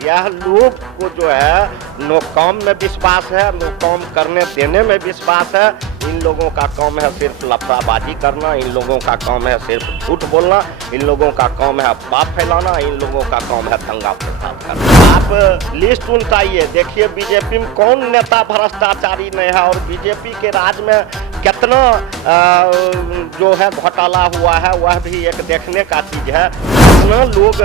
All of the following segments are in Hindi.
यह लोग को जो है नो काम में विश्वास है, नो काम करने देने में विश्वास है। इन लोगों का काम है सिर्फ लफड़ाबाजी करना, इन लोगों का काम है सिर्फ झूठ बोलना, इन लोगों का काम है अफवाह फैलाना, इन लोगों का काम है दंगा फसाद करना। आप लिस्ट उल्टाइए, देखिए बीजेपी में कौन नेता भ्रष्टाचारी नहीं है और बीजेपी के राज में कितना जो है घोटाला हुआ है वह भी एक देखने का चीज है। कितना लोग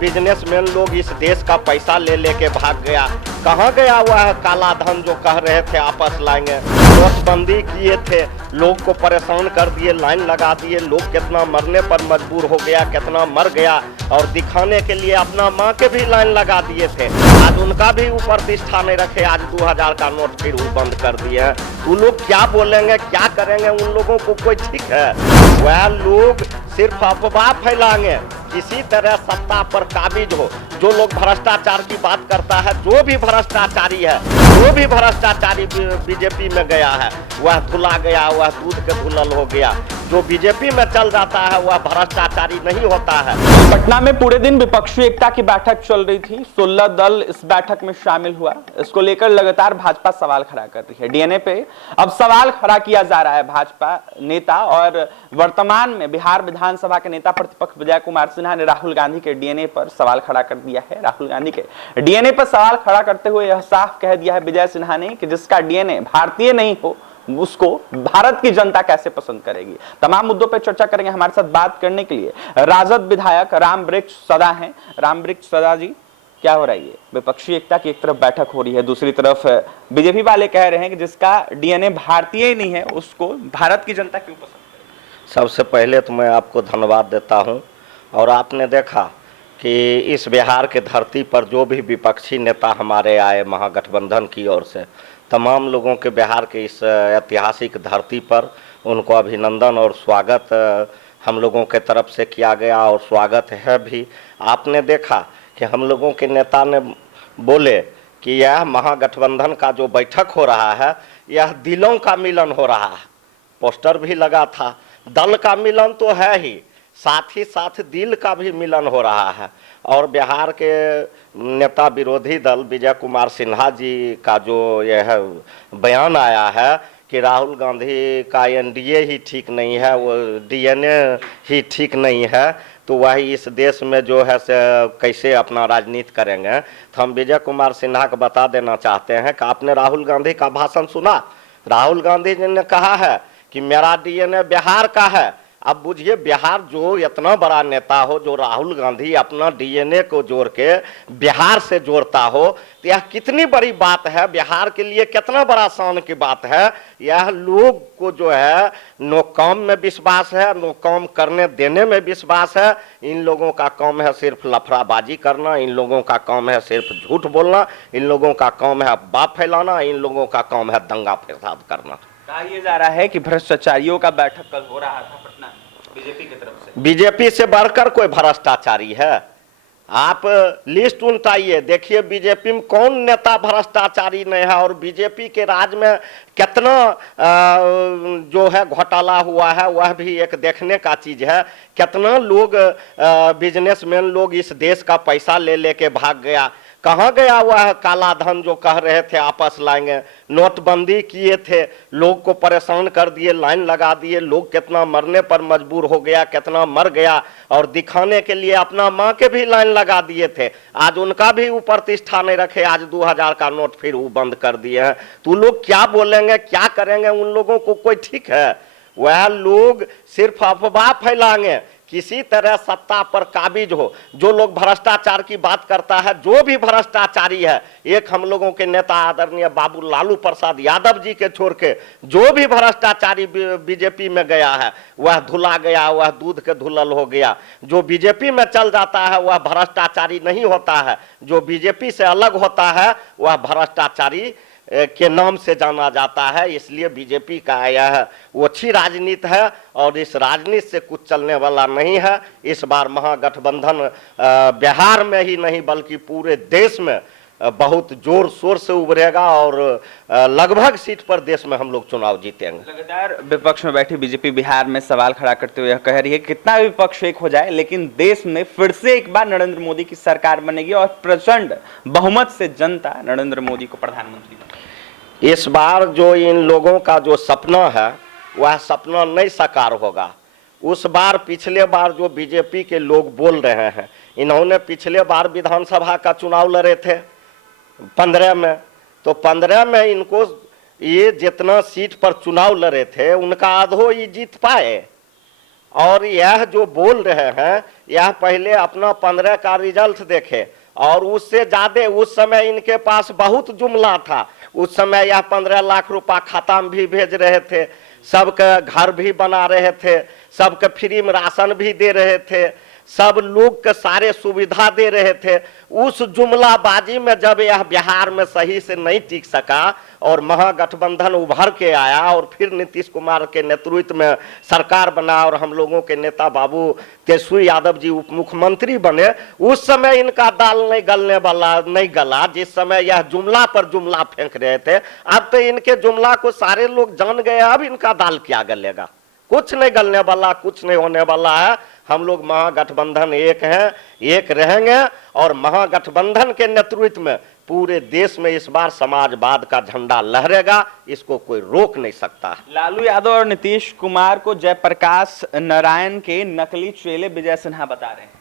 बिजनेसमैन लोग इस देश का पैसा ले लेके भाग गया, कहाँ गया वह काला धन जो कह रहे थे आपस लाएंगे। नोटबंदी किए थे, लोग को परेशान कर दिए, लाइन लगा दिए, लोग कितना मरने पर मजबूर हो गया, कितना मर गया और दिखाने के लिए अपना माँ के भी लाइन लगा दिए थे। आज उनका भी ऊपर प्रतिष्ठा नहीं रखे, आज 2000 का नोट फिर वो बंद कर दिए हैं। वो लोग क्या बोलेंगे क्या करेंगे उन लोगों को कोई ठीक है। वह लोग सिर्फ अफवाह फैलाएंगे, किसी तरह सत्ता पर काबिज हो। जो लोग भ्रष्टाचार की बात करता है, जो भी भ्रष्टाचारी है, जो भी भ्रष्टाचारी बीजेपी में गया है वह धुला गया, वह दूध के धुलल हो गया। जो बीजेपी में चल जाता है वह भ्रष्टाचारी नहीं होता है। पटना में पूरे दिन विपक्षी एकता की बैठक चल रही थी, 16 दल इस बैठक में शामिल हुआ। इसको लेकर लगातार भाजपा सवाल खड़ा कर रही है। डीएनए पे अब सवाल खड़ा किया जा रहा है भाजपा नेता, और वर्तमान में बिहार विधानसभा के नेता प्रतिपक्ष विजय कुमार सिन्हा ने राहुल गांधी के डीएनए पर सवाल खड़ा कर दिया है। राहुल गांधी के डीएनए पर सवाल खड़ा करते हुए यह साफ कह दिया है विजय सिन्हा ने कि जिसका डीएनए भारतीय नहीं हो उसको भारत की जनता कैसे पसंद करेगी। तमाम मुद्दों पर चर्चा करेंगे। हमारे साथ बात करने के लिए राजद विधायक रामवृक्ष सदा हैं। रामवृक्ष सदा जी, क्या हो रहा है? ये विपक्षी एकता की एक तरफ बैठक हो रही है, दूसरी तरफ बीजेपी वाले कह रहे हैं कि जिसका डीएनए भारतीय ही नहीं है उसको भारत की जनता क्यों पसंद करेगी। सबसे पहले तो मैं आपको धन्यवाद देता हूं। और आपने देखा कि इस बिहार के धरती पर जो भी विपक्षी नेता हमारे आए महागठबंधन की ओर से, तमाम लोगों के बिहार के इस ऐतिहासिक धरती पर उनको अभिनंदन और स्वागत हम लोगों के तरफ से किया गया और स्वागत है भी। आपने देखा कि हम लोगों के नेता ने बोले कि यह महागठबंधन का जो बैठक हो रहा है यह दिलों का मिलन हो रहा है। पोस्टर भी लगा था, दल का मिलन तो है ही, साथ ही साथ दिल का भी मिलन हो रहा है। और बिहार के नेता विरोधी दल विजय कुमार सिन्हा जी का जो यह बयान आया है कि राहुल गांधी का एनडीए ही ठीक नहीं है, वो डीएनए ही ठीक नहीं है, तो वही इस देश में जो है से कैसे अपना राजनीति करेंगे। तो हम विजय कुमार सिन्हा को बता देना चाहते हैं कि आपने राहुल गांधी का भाषण सुना। राहुल गांधी जी ने कहा है कि मेरा डीएनए बिहार का है। अब बुझिए, बिहार जो इतना बड़ा नेता हो, जो राहुल गांधी अपना डीएनए को जोड़ के बिहार से जोड़ता हो, तो यह कितनी बड़ी बात है, बिहार के लिए कितना बड़ा शान की बात है। यह लोग को जो है नो काम में विश्वास है, नो काम करने देने में विश्वास है। इन लोगों का काम है सिर्फ लफड़ाबाजी करना, इन लोगों का काम है सिर्फ झूठ बोलना, इन लोगों का काम है अफवाह फैलाना, इन लोगों का काम है दंगा फसाद करना। कहा यह जा रहा है कि भ्रष्टाचारियों का बैठक कल हो रहा था पटना बीजेपी की तरफ से। बीजेपी से बढ़कर कोई भ्रष्टाचारी है? आप लिस्ट उल्टाइए, देखिए बीजेपी में कौन नेता भ्रष्टाचारी नहीं है और बीजेपी के राज में कितना जो है घोटाला हुआ है वह भी एक देखने का चीज है। कितना लोग बिजनेसमैन लोग इस देश का पैसा ले लेके भाग गया, कहाँ गया वह काला धन जो कह रहे थे आपस लाएंगे। नोटबंदी किए थे, लोग को परेशान कर दिए, लाइन लगा दिए, लोग कितना मरने पर मजबूर हो गया, कितना मर गया और दिखाने के लिए अपना माँ के भी लाइन लगा दिए थे। आज उनका भी ऊपर प्रतिष्ठा नहीं रखे, आज 2000 का नोट फिर वो बंद कर दिए हैं। तो लोग क्या बोलेंगे क्या करेंगे उन लोगों को कोई ठीक है। वह लोग सिर्फ अफवाह फैलाएंगे, किसी तरह सत्ता पर काबिज हो। जो लोग भ्रष्टाचार की बात करता है, जो भी भ्रष्टाचारी है, एक हम लोगों के नेता आदरणीय बाबू लालू प्रसाद यादव जी के छोड़ के जो भी भ्रष्टाचारी बीजेपी में गया है वह धुला गया, वह दूध के धुलल हो गया। जो बीजेपी में चल जाता है वह भ्रष्टाचारी नहीं होता है, जो बीजेपी से अलग होता है वह भ्रष्टाचारी के नाम से जाना जाता है। इसलिए बीजेपी का यह अच्छी राजनीति है और इस राजनीति से कुछ चलने वाला नहीं है। इस बार महागठबंधन बिहार में ही नहीं बल्कि पूरे देश में बहुत जोर शोर से उभरेगा और लगभग सीट पर देश में हम लोग चुनाव जीतेंगे। लगातार विपक्ष में बैठी बीजेपी बिहार में सवाल खड़ा करते हुए यह कह रही है कितना भी विपक्ष एक हो जाए लेकिन देश में फिर से एक बार नरेंद्र मोदी की सरकार बनेगी और प्रचंड बहुमत से जनता नरेंद्र मोदी को प्रधानमंत्री बनाएगी। इस बार जो इन लोगों का जो सपना है वह सपना नहीं साकार होगा। उस बार पिछले बार जो बीजेपी के लोग बोल रहे हैं, इन्होंने पिछले बार विधानसभा का चुनाव लड़े थे 15 में, तो 15 में इनको ये जितना सीट पर चुनाव लड़े थे उनका आधो ये जीत पाए। और यह जो बोल रहे हैं यह पहले अपना 15 का रिजल्ट देखे और उससे ज्यादा उस समय इनके पास बहुत जुमला था। उस समय यह 15 लाख रुपया खाता में भी भेज रहे थे, सबके घर भी बना रहे थे, सबके फ्री में राशन भी दे रहे थे, सब लोग के सारे सुविधा दे रहे थे। उस जुमलाबाजी में जब यह बिहार में सही से नहीं टिक सका और महागठबंधन उभर के आया और फिर नीतीश कुमार के नेतृत्व में सरकार बना और हम लोगों के नेता बाबू तेजस्वी यादव जी उप मुख्यमंत्री बने, उस समय इनका दाल नहीं गलने वाला नहीं गला। जिस समय यह जुमला पर जुमला फेंक रहे थे, अब तो इनके जुमला को सारे लोग जान गए, अब इनका दाल क्या गलेगा? कुछ नहीं गलने वाला, कुछ नहीं होने वाला है। हम लोग महागठबंधन एक हैं, एक रहेंगे और महागठबंधन के नेतृत्व में पूरे देश में इस बार समाजवाद का झंडा लहरेगा, इसको कोई रोक नहीं सकता। लालू यादव और नीतीश कुमार को जयप्रकाश नारायण के नकली चेले विजय सिन्हा बता रहे हैं।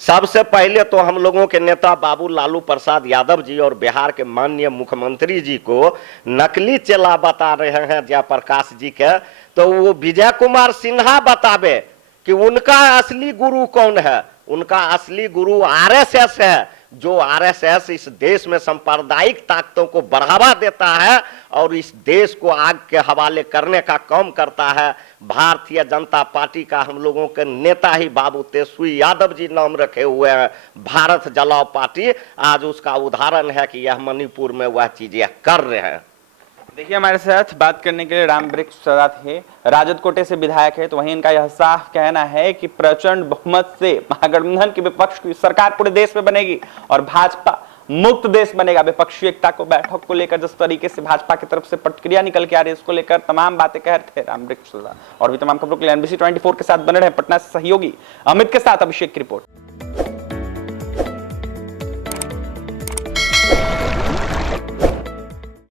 सबसे पहले तो हम लोगों के नेता बाबू लालू प्रसाद यादव जी और बिहार के माननीय मुख्यमंत्री जी को नकली चेला बता रहे हैं जयप्रकाश जी के, तो वो विजय कुमार सिन्हा बतावे कि उनका असली गुरु कौन है। उनका असली गुरु आरएसएस है, जो आरएसएस इस देश में सांप्रदायिक ताकतों को बढ़ावा देता है और इस देश को आग के हवाले करने का काम करता है। भारतीय जनता पार्टी का हम लोगों के नेता ही बाबू तेजस्वी यादव जी नाम रखे हुए हैं, भारत जलाओ पार्टी। आज उसका उदाहरण है कि यह मणिपुर में वह चीजें कर रहे हैं। देखिए, हमारे साथ बात करने के लिए राम वृक्ष सदा थे, राजद कोटे से विधायक है, तो वहीं इनका यह साफ कहना है कि प्रचंड बहुमत से महागठबंधन की विपक्ष की सरकार पूरे देश में बनेगी और भाजपा मुक्त देश बनेगा। विपक्षी एकता को बैठक को लेकर जिस तरीके से भाजपा की तरफ से प्रतिक्रिया निकल के आ रही है, इसको लेकर तमाम बातें कह रहे थे राम वृक्ष सदा। और भी तमाम खबरों के लिए NBC 24 के साथ बने रहे पटना से सहयोगी अमित के साथ अभिषेक की रिपोर्ट।